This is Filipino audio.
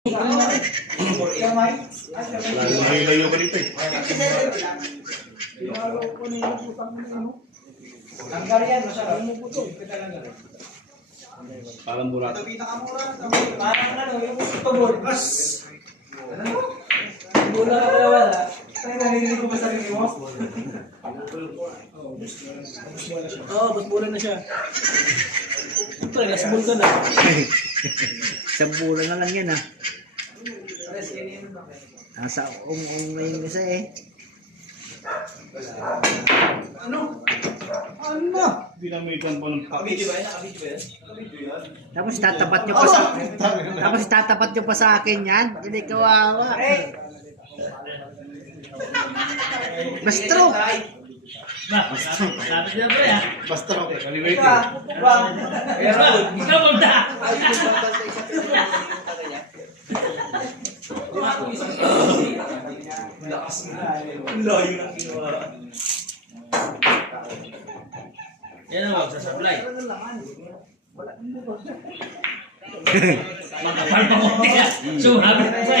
Layo ka rito eh. Langgar yan, masarap. Parang burat. Parang ano, yung tubol. Bula ka pala wala. Ay, narinig ko ba sarili mo? Oo, busbula na siya. Siyempre, nasbul ka na. Isang bulan na lang yan ah. Nasa ung-ung na yung isa eh. Ano? Hindi na may ikan pa ng Nakabidyo ba yan? Nakabidyo ba yan? Tapos tatapat nyo pa sa... Tapos tatapat nyo pa sa akin yan. Hindi kawawa. Bastro! Lapit na pre ha. basta ro. Kaliway ko. Ikaw magda. Layo ng kinuha. Yan ang magsasablay. Magkapal pa konti ha. Sumabi na pre.